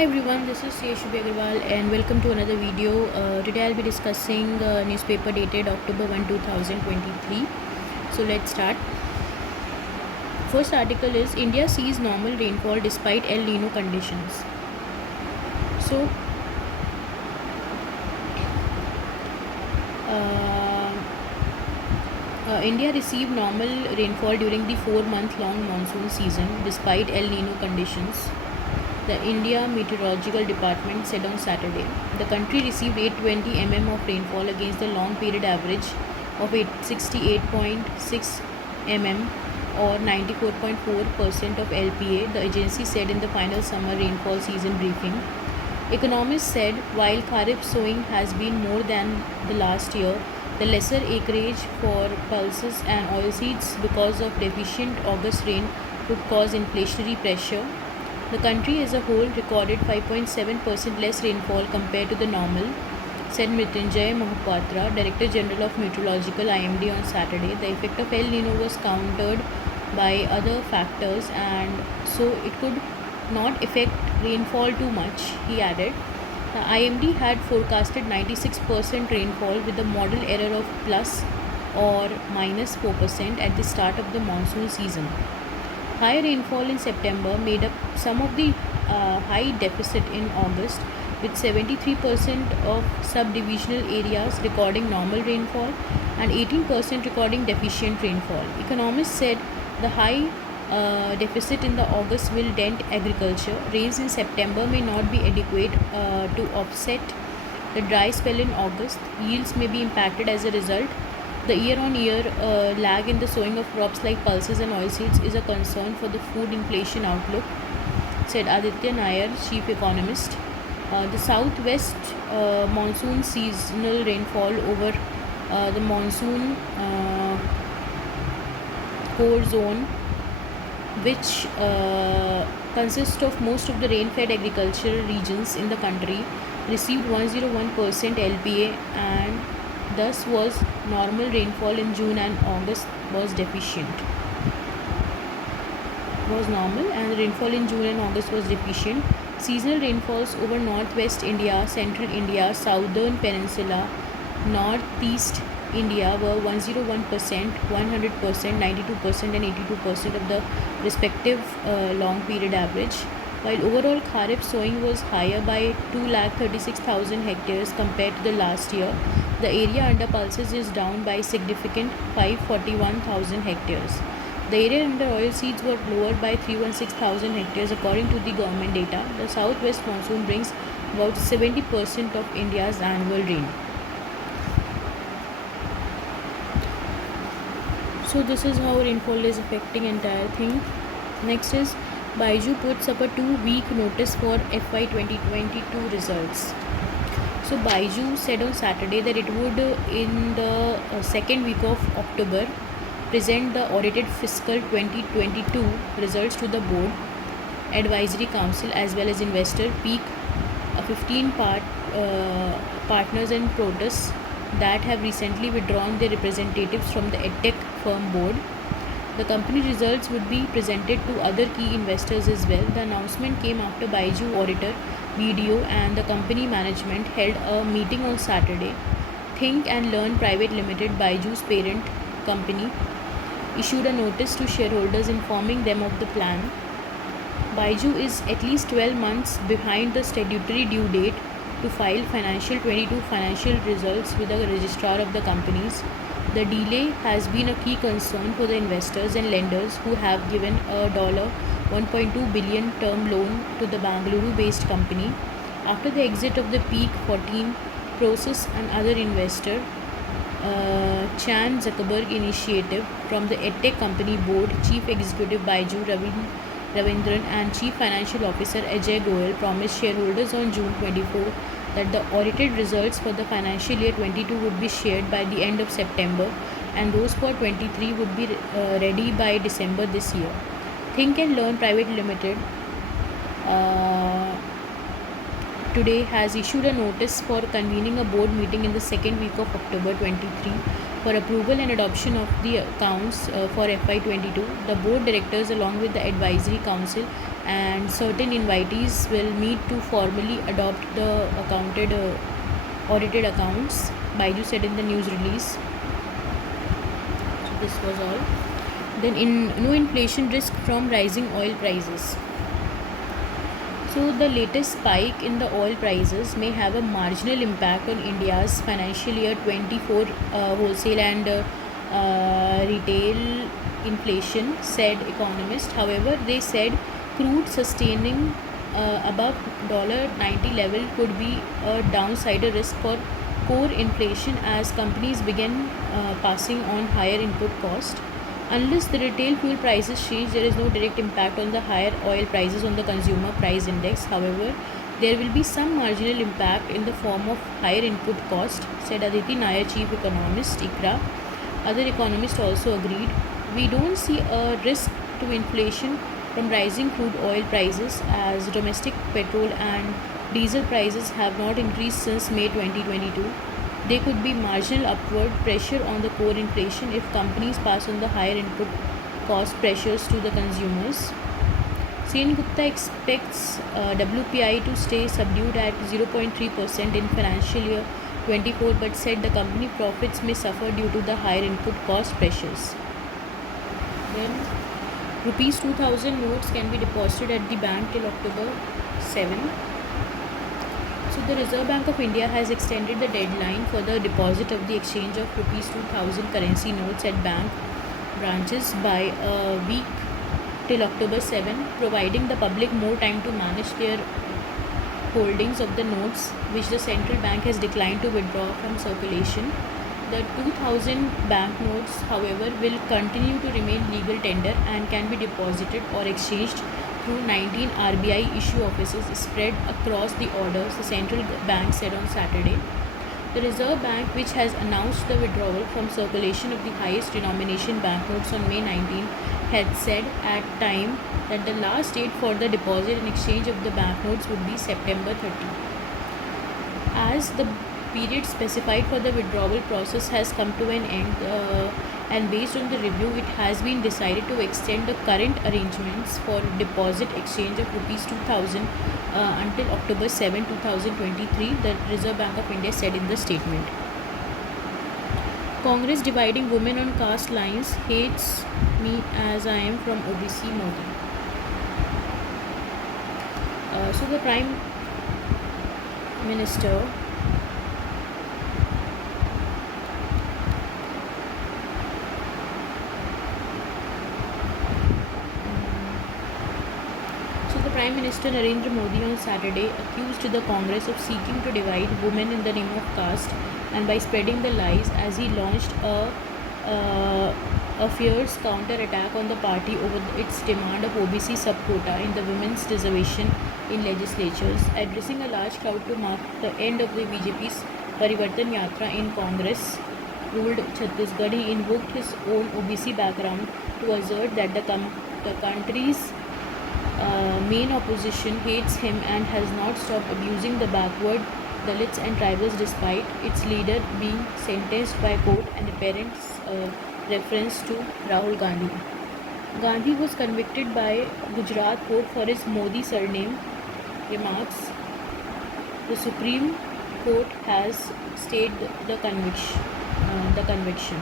Hi everyone, this is Yeshubi Agarwal and welcome to another video. Today I'll be discussing newspaper dated October 1, 2023. So let's start. First article is India sees normal rainfall despite El Nino conditions. So India received normal rainfall during the 4-month-long monsoon season despite El Nino conditions, the India Meteorological Department said on Saturday. The country received 820 mm of rainfall against the long period average of 68.6 mm or 94.4% of LPA, the agency said in the final summer rainfall season briefing. Economists said while Kharif sowing has been more than the last year, the lesser acreage for pulses and oilseeds because of deficient August rain could cause inflationary pressure. The country as a whole recorded 5.7% less rainfall compared to the normal, said Mrityunjay Mohapatra, Director General of Meteorological IMD on Saturday. The effect of El Nino was countered by other factors and so it could not affect rainfall too much, he added. The IMD had forecasted 96% rainfall with a model error of plus or minus 4% at the start of the monsoon season. High rainfall in September made up some of the high deficit in August, with 73% of subdivisional areas recording normal rainfall and 18% recording deficient rainfall. Economists said the high deficit in the August will dent agriculture. Rains in September may not be adequate to offset the dry spell in August. Yields may be impacted as a result. The year-on-year lag in the sowing of crops like pulses and oilseeds is a concern for the food inflation outlook, said Aditya Nair, chief economist. The southwest monsoon seasonal rainfall over the monsoon core zone, which consists of most of the rain-fed agricultural regions in the country, received 101% LPA and thus was normal rainfall in June and August was deficient. Was normal and rainfall in June and August was deficient. Seasonal rainfalls over northwest India, central India, southern peninsula, northeast India were 101%, 100%, 92% and 82% of the respective long period average. While overall Kharif sowing was higher by 236,000 hectares compared to the last year, the area under pulses is down by significant 541,000 hectares. The area under oilseeds was lowered by 316,000 hectares according to the government data. The southwest monsoon brings about 70% of India's annual rain. So this is how rainfall is affecting entire thing. Next is Baiju puts up a 2-week notice for FY 2022 results. So Baiju said on Saturday that it would in the second week of October present the audited fiscal 2022 results to the board, advisory council as well as investor. Peak 15 partners and protests that have recently withdrawn their representatives from the EdTech firm board. The company results would be presented to other key investors as well. The announcement came after Baiju auditor, BDO and the company management held a meeting on Saturday. Think and Learn Private Limited, Baiju's parent company, issued a notice to shareholders informing them of the plan. Baiju is at least 12 months behind the statutory due date to file financial 22 financial results with the registrar of the companies. The delay has been a key concern for the investors and lenders who have given a $1.2 billion term loan to the Bangalore-based company. After the exit of the Peak 14 process and other investor, Chan Zuckerberg Initiative from the EdTech company board, Chief Executive Baiju Ravindran and Chief Financial Officer Ajay Goel promised shareholders on June 24 that the audited results for the financial year 22 would be shared by the end of September and those for 23 would be ready by December this year. Think and Learn Private Limited today has issued a notice for convening a board meeting in the second week of October 23 For approval and adoption of the accounts for FY22, the board directors, along with the advisory council and certain invitees, will meet to formally adopt the audited accounts, Baidu said in the news release. So this was all. Then, no inflation risk from rising oil prices. So the latest spike in the oil prices may have a marginal impact on India's financial year 24 wholesale and retail inflation, said economists. However, they said crude sustaining above $90 level could be a downside risk for core inflation as companies begin passing on higher input cost. Unless the retail fuel prices change, there is no direct impact on the higher oil prices on the consumer price index. However, there will be some marginal impact in the form of higher input cost, said Aditi Nair, chief economist, ICRA. Other economists also agreed. We don't see a risk to inflation from rising crude oil prices as domestic petrol and diesel prices have not increased since May 2022. There could be marginal upward pressure on the core inflation if companies pass on the higher input cost pressures to the consumers. Sen Gupta expects WPI to stay subdued at 0.3% in financial year 24, but said the company profits may suffer due to the higher input cost pressures. Then, rupees 2000 notes can be deposited at the bank till October 7. So the Reserve Bank of India has extended the deadline for the deposit of the exchange of rupees 2000 currency notes at bank branches by a week till October 7, providing the public more time to manage their holdings of the notes, which the central bank has declined to withdraw from circulation. The 2000 banknotes, however, will continue to remain legal tender and can be deposited or exchanged through 19 RBI issue offices spread across the orders, the central bank said on Saturday. The Reserve Bank, which has announced the withdrawal from circulation of the highest denomination banknotes on May 19, had said at time that the last date for the deposit and exchange of the banknotes would be September 30. As the period specified for the withdrawal process has come to an end, and based on the review, it has been decided to extend the current arrangements for deposit exchange of rupees 2000 until October 7, 2023, the Reserve Bank of India said in the statement. Congress dividing women on caste lines, hates me as I am from OBC Modi. So the Prime Minister Prime Minister Narendra Modi on Saturday accused the Congress of seeking to divide women in the name of caste and by spreading the lies as he launched a fierce counter-attack on the party over its demand of OBC sub-quota in the women's reservation in legislatures. Addressing a large crowd to mark the end of the BJP's Parivartan Yatra in Congress ruled Chhattisgarh, he invoked his own OBC background to assert that the country's main opposition hates him and has not stopped abusing the backward Dalits and tribals despite its leader being sentenced by court and apparent reference to Rahul Gandhi. Gandhi was convicted by Gujarat court for his Modi surname remarks. The Supreme Court has stayed the conviction.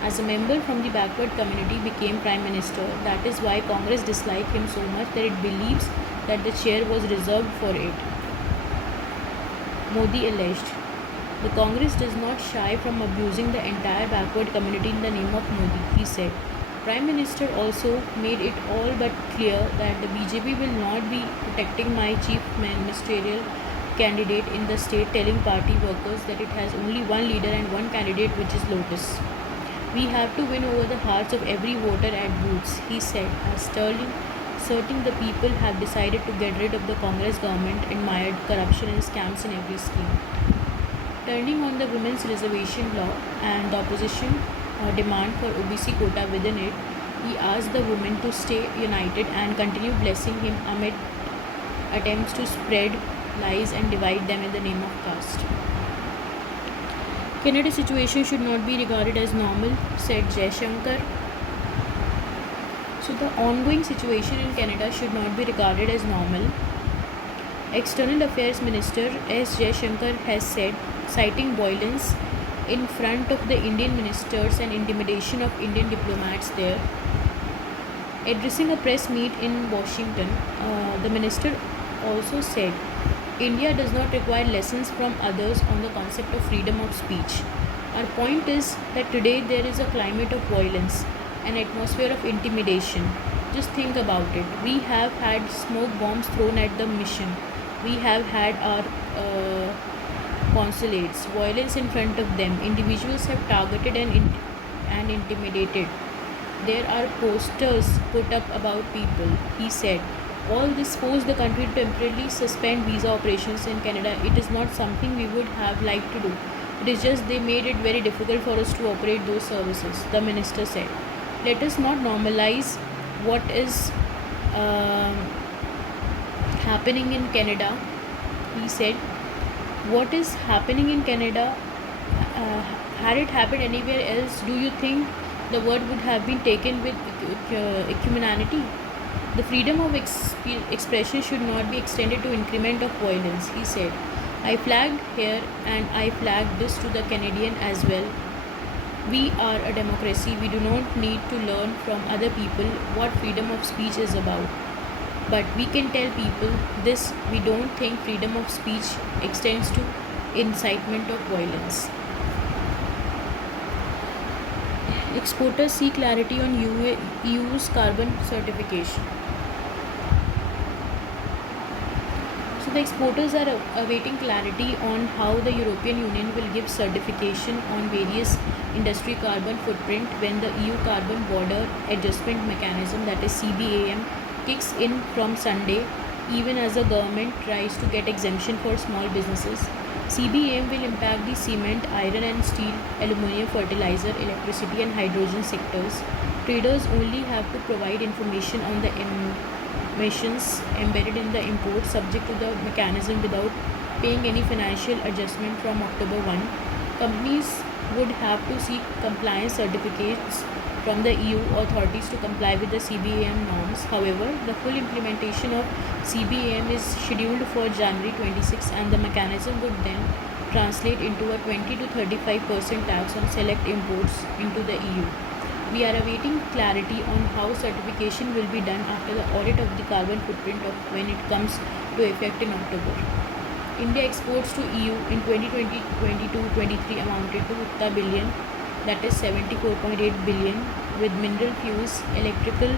As a member from the backward community became Prime Minister, that is why Congress disliked him so much that it believes that the chair was reserved for it, Modi alleged. The Congress does not shy from abusing the entire backward community in the name of Modi, he said. Prime Minister also made it all but clear that the BJP will not be protecting my chief ministerial candidate in the state, telling party workers that it has only one leader and one candidate, which is Lotus. We have to win over the hearts of every voter at booths, he said, as certain the people have decided to get rid of the Congress government admired corruption and scams in every scheme. Turning on the women's reservation law and the opposition demand for OBC quota within it, he asked the women to stay united and continue blessing him amid attempts to spread lies and divide them in the name of caste. Canada's situation should not be regarded as normal, said Jaishankar. So the ongoing situation in Canada should not be regarded as normal. External Affairs Minister S. Jaishankar has said, citing violence in front of the Indian ministers and intimidation of Indian diplomats there. Addressing a press meet in Washington, the minister also said, India does not require lessons from others on the concept of freedom of speech. Our point is that today there is a climate of violence, an atmosphere of intimidation. Just think about it. We have had smoke bombs thrown at the mission. We have had our consulates, violence in front of them. Individuals have targeted and intimidated. There are posters put up about people, he said. All this forced the country to temporarily suspend visa operations in Canada. It is not something we would have liked to do. It is just they made it very difficult for us to operate those services, the minister said. Let us not normalize what is happening in Canada, he said. What is happening in Canada, had it happened anywhere else, do you think the word would have been taken with equanimity? The freedom of expression should not be extended to increment of violence, he said. I flagged here and I flagged this to the Canadian as well. We are a democracy. We do not need to learn from other people what freedom of speech is about. But we can tell people this: we don't think freedom of speech extends to incitement of violence. Exporters see clarity on EU's carbon certification. So the exporters are awaiting clarity on how the European Union will give certification on various industry carbon footprint when the EU Carbon Border Adjustment Mechanism, that is CBAM, kicks in from Sunday, even as the government tries to get exemption for small businesses. CBAM will impact the cement, iron and steel, aluminium, fertilizer, electricity and hydrogen sectors. Traders only have to provide information on the emissions embedded in the import subject to the mechanism without paying any financial adjustment from October 1. Companies would have to seek compliance certificates from the EU authorities to comply with the CBAM norms. However, the full implementation of CBAM is scheduled for January 26 and the mechanism would then translate into a 20 to 35% tax on select imports into the EU. We are awaiting clarity on how certification will be done after the audit of the carbon footprint of when it comes to effect in October. India exports to EU in 2020-22-23 amounted to $1 billion, that is 74.8 billion, with mineral fuels, electrical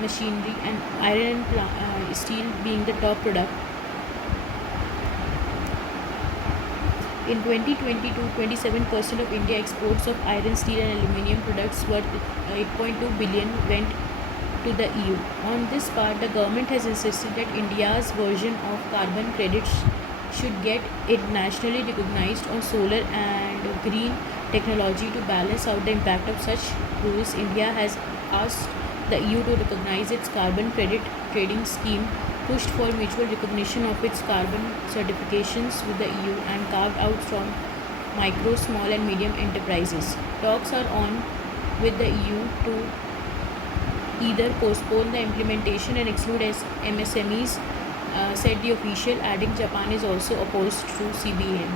machinery and iron and steel being the top product. In 2022, 27% of India exports of iron, steel and aluminium products worth 8.2 billion went to the EU. On this part, the government has insisted that India's version of carbon credits should get internationally recognized on solar and green technology to balance out the impact of such rules. India has asked the EU to recognize its carbon credit trading scheme, pushed for mutual recognition of its carbon certifications with the EU, and carved out from micro, small and medium enterprises. Talks are on with the EU to either postpone the implementation and exclude MSMEs, said the official, adding Japan is also opposed to CBAM.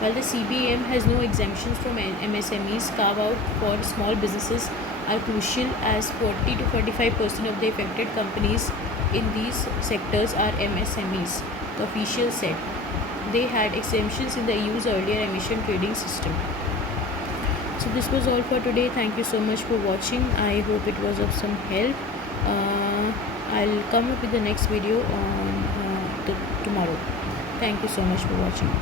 While the CBAM has no exemptions from MSMEs, carve-out for small businesses are crucial as 40 to 45% of the affected companies in these sectors are MSMEs, the official said. They had exemptions in the EU's earlier emission trading system. So this was all for today. Thank you so much for watching. I hope it was of some help. I'll come up with the next video on tomorrow. Thank you so much for watching.